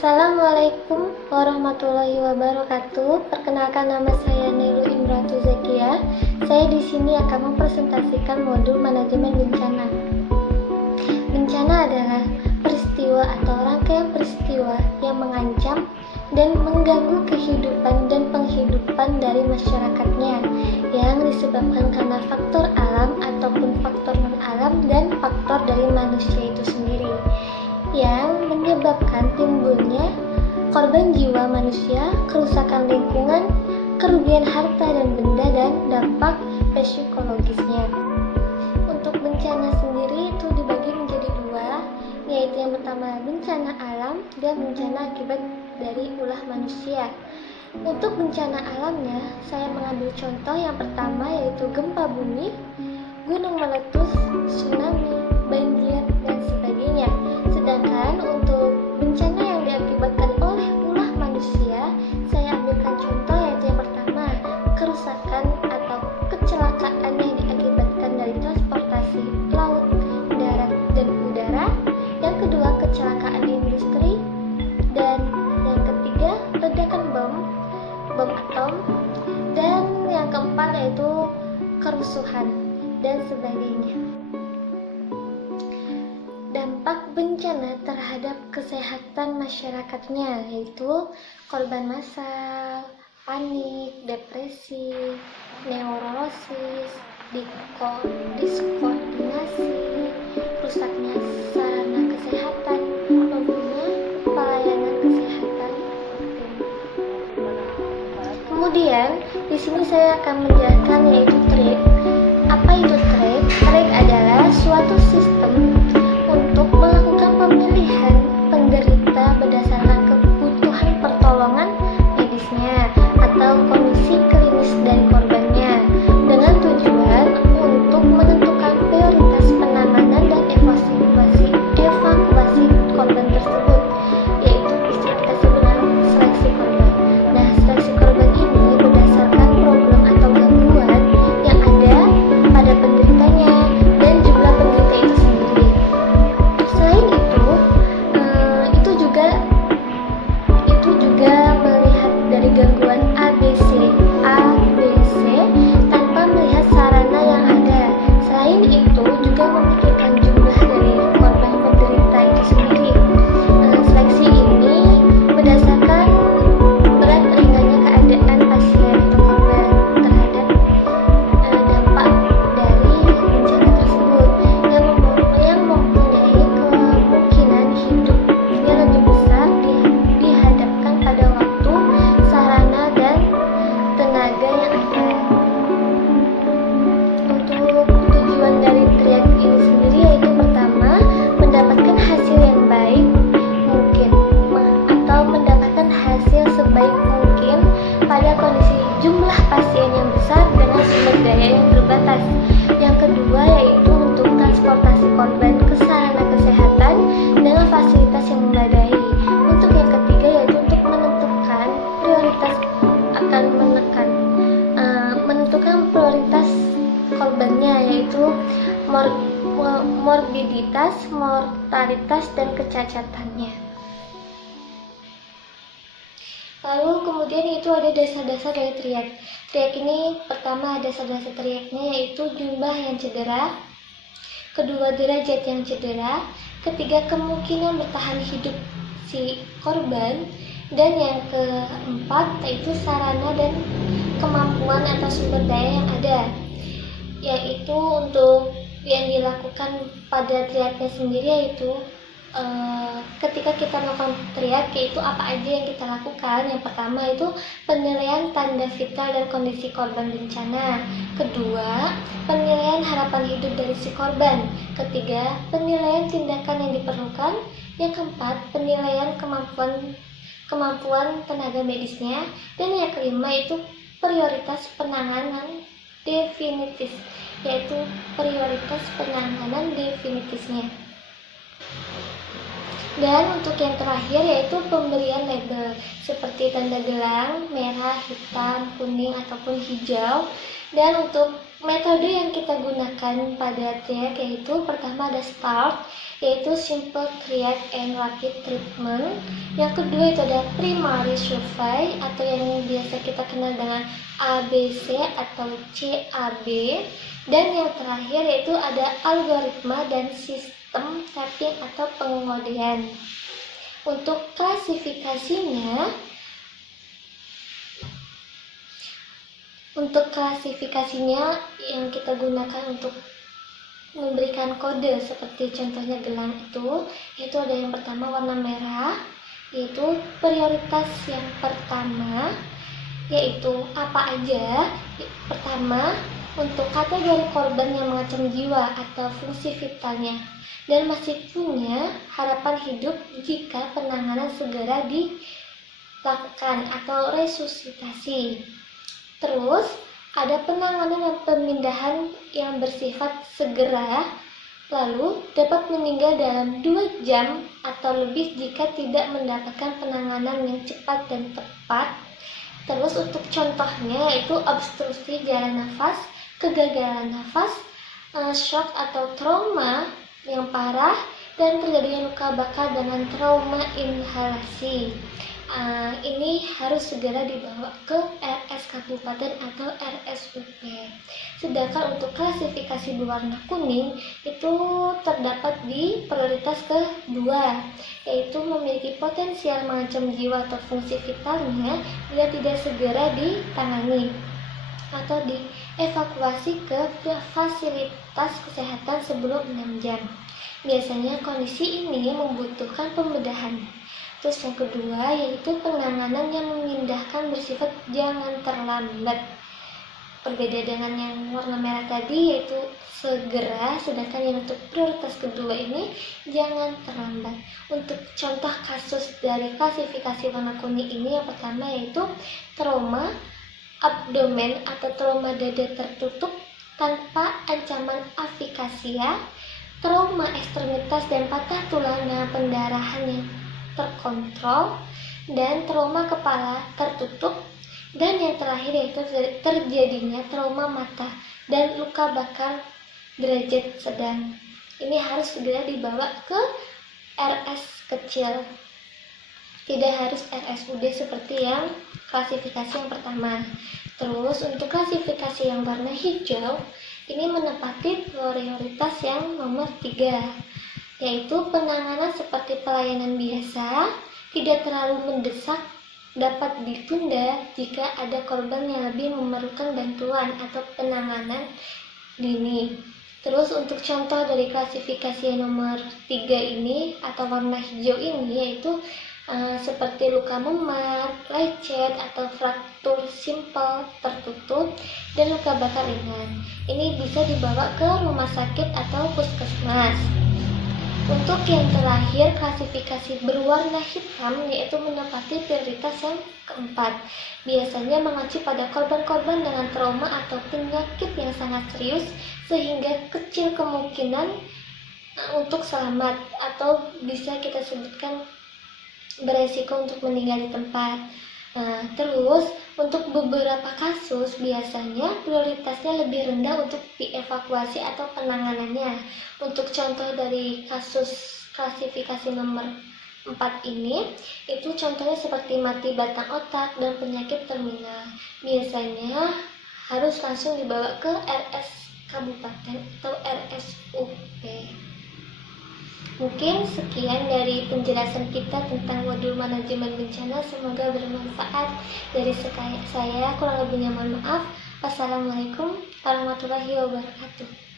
Assalamualaikum warahmatullahi wabarakatuh. Perkenalkan, nama saya Nailu Imratu Zakia. Saya di sini akan mempresentasikan modul manajemen bencana. Bencana adalah peristiwa atau rangkaian peristiwa yang mengancam dan mengganggu kehidupan dan penghidupan dari masyarakatnya, yang disebabkan karena faktor alam ataupun faktor non-alam dan faktor dari manusia itu sendiri, yang menyebabkan timbulnya korban jiwa manusia, kerusakan lingkungan, kerugian harta dan benda, dan dampak psikologisnya. Untuk bencana sendiri itu dibagi menjadi dua, yaitu yang pertama bencana alam dan bencana akibat dari ulah manusia. Untuk bencana alamnya, saya mengambil contoh yang pertama, yaitu gempa bumi, gunung meletus, tsunami, banjir, dan sebagainya. Sedangkan untuk bencana yang diakibatkan oleh ulah manusia, saya ambilkan contoh yaitu yang pertama, kerusakan atau kecelakaan yang diakibatkan dari transportasi laut, darat, dan udara. Yang kedua, kecelakaan di industri. Dan yang ketiga, ledakan bom atom. Dan yang keempat yaitu kerusuhan dan sebagainya. Dampak bencana terhadap kesehatan masyarakatnya yaitu korban massal, panik, depresi, neurosis, diskoordinasi, rusaknya sarana kesehatan, lumpuhnya pelayanan kesehatan rutin. Kemudian di sini saya akan menjelaskan yaitu TRIP. Apa itu TRIP? TRIP adalah suatu sistem untuk melakukan pemilihan penderita berdasarkan kebutuhan pertolongan medisnya atau kondisi klinis dari korbannya, dengan tujuan untuk menentukan prioritas penanganan dan evakuasi korban tersebut, yaitu istilah kita sebut seleksi korban. Nah, seleksi korban ini berdasarkan problem atau gangguan yang ada pada penderitanya dan jumlah penderita itu sendiri. Selain itu juga melihat dari gangguan ABC tanpa melihat sarana yang ada. Selain itu juga memikirkan jumlah dari korban penderita itu sendiri. Seleksi ini berdasarkan berat ringannya keadaan pasien atau korban terhadap dampak dari bencana tersebut, yang mempunyai kemungkinan hidupnya lebih besar dihadapkan pada waktu, sarana, dan tenaga yang ada. Untuk tujuan dari triad ini sendiri yaitu pertama, mendapatkan hasil yang baik mungkin atau mendapatkan hasil sebaik mungkin pada kondisi jumlah pasien yang besar dengan sumber daya yang terbatas. Yang kedua yaitu untuk transportasi korban ke sarana kesehatan dengan fasilitas yang memadai. Untuk yang ketiga yaitu untuk menentukan prioritas prioritas korbannya, yaitu morbiditas, mortalitas, dan kecacatannya. Lalu kemudian itu ada dasar-dasar dari triad. Triad ini pertama dasar-dasar triadnya yaitu jumlah yang cedera, kedua derajat yang cedera, ketiga kemungkinan bertahan hidup si korban, dan yang keempat yaitu sarana dan kemampuan atau sumber daya yang ada. Yaitu untuk yang dilakukan pada triadnya sendiri yaitu ketika kita melakukan triad, yaitu apa aja yang kita lakukan. Yang pertama itu penilaian tanda vital dan kondisi korban bencana. Kedua, penilaian harapan hidup dari si korban. Ketiga, penilaian tindakan yang diperlukan. Yang keempat, penilaian kemampuan tenaga medisnya. Dan yang kelima itu prioritas penanganan definitif, yaitu prioritas penanganan definitifnya. Dan untuk yang terakhir yaitu pemberian label seperti tanda gelang, merah, hitam, kuning, ataupun hijau. Dan untuk Metode yang kita gunakan pada TRIAC yaitu pertama ada START, yaitu Simple Triage and Rapid Treatment. Yang kedua itu ada Primary Survey atau yang biasa kita kenal dengan ABC atau CAB. Dan yang terakhir yaitu ada algoritma dan sistem tapping atau pengemudian. Untuk klasifikasinya yang kita gunakan untuk memberikan kode seperti contohnya gelang itu ada yang pertama warna merah, yaitu prioritas yang pertama yaitu apa aja. Pertama, untuk kategori korban yang mengancam jiwa atau fungsi vitalnya dan masih punya harapan hidup jika penanganan segera dilakukan atau resusitasi. Terus ada penanganan dan pemindahan yang bersifat segera, lalu dapat meninggal dalam 2 jam atau lebih jika tidak mendapatkan penanganan yang cepat dan tepat. Terus untuk contohnya yaitu obstruksi jalan nafas, kegagalan nafas, shock atau trauma yang parah, dan terjadinya luka bakar dengan trauma inhalasi. Ini harus segera dibawa ke RS Kabupaten atau RSUP. Sedangkan untuk klasifikasi berwarna kuning itu terdapat di prioritas kedua, yaitu memiliki potensial mengancam jiwa atau fungsi vitalnya bila tidak segera ditangani atau dievakuasi ke fasilitas kesehatan sebelum 6 jam. Biasanya kondisi ini membutuhkan pembedahan. Terus yang kedua yaitu penanganan yang memindahkan bersifat jangan terlambat. Berbeda dengan yang warna merah tadi yaitu segera, sedangkan yang untuk prioritas kedua ini jangan terlambat. Untuk contoh kasus dari klasifikasi warna kuning ini yang pertama yaitu trauma abdomen atau trauma dada tertutup tanpa ancaman afikasia, trauma ekstremitas dan patah tulang dengan pendarahan yang terkontrol, dan trauma kepala tertutup, dan yang terakhir yaitu terjadinya trauma mata dan luka bakar derajat sedang. Ini harus segera dibawa ke RS kecil, tidak harus RSUD seperti yang klasifikasi yang pertama. Terus untuk klasifikasi yang warna hijau ini menempati prioritas yang nomor 3, yaitu penanganan seperti pelayanan biasa, tidak terlalu mendesak, dapat ditunda jika ada korban yang lebih memerlukan bantuan atau penanganan dini. Terus untuk contoh dari klasifikasi yang nomor 3 ini atau warna hijau ini yaitu seperti luka memar, lecet atau fraktur simpel tertutup, dan luka bakar ringan. Ini bisa dibawa ke rumah sakit atau puskesmas. Untuk yang terakhir, klasifikasi berwarna hitam yaitu menempati prioritas yang keempat. Biasanya mengacu pada korban-korban dengan trauma atau penyakit yang sangat serius sehingga kecil kemungkinan untuk selamat atau bisa kita sebutkan beresiko untuk meninggal di tempat. Terus untuk beberapa kasus biasanya prioritasnya lebih rendah untuk dievakuasi atau penanganannya. Untuk contoh dari kasus klasifikasi nomor 4 ini, itu contohnya seperti mati batang otak dan penyakit terminal. Biasanya harus langsung dibawa ke RS Kabupaten atau RSUP. Mungkin sekian dari penjelasan kita tentang modul manajemen bencana. Semoga bermanfaat. Dari saya, kurang lebihnya mohon maaf. Wassalamualaikum warahmatullahi wabarakatuh.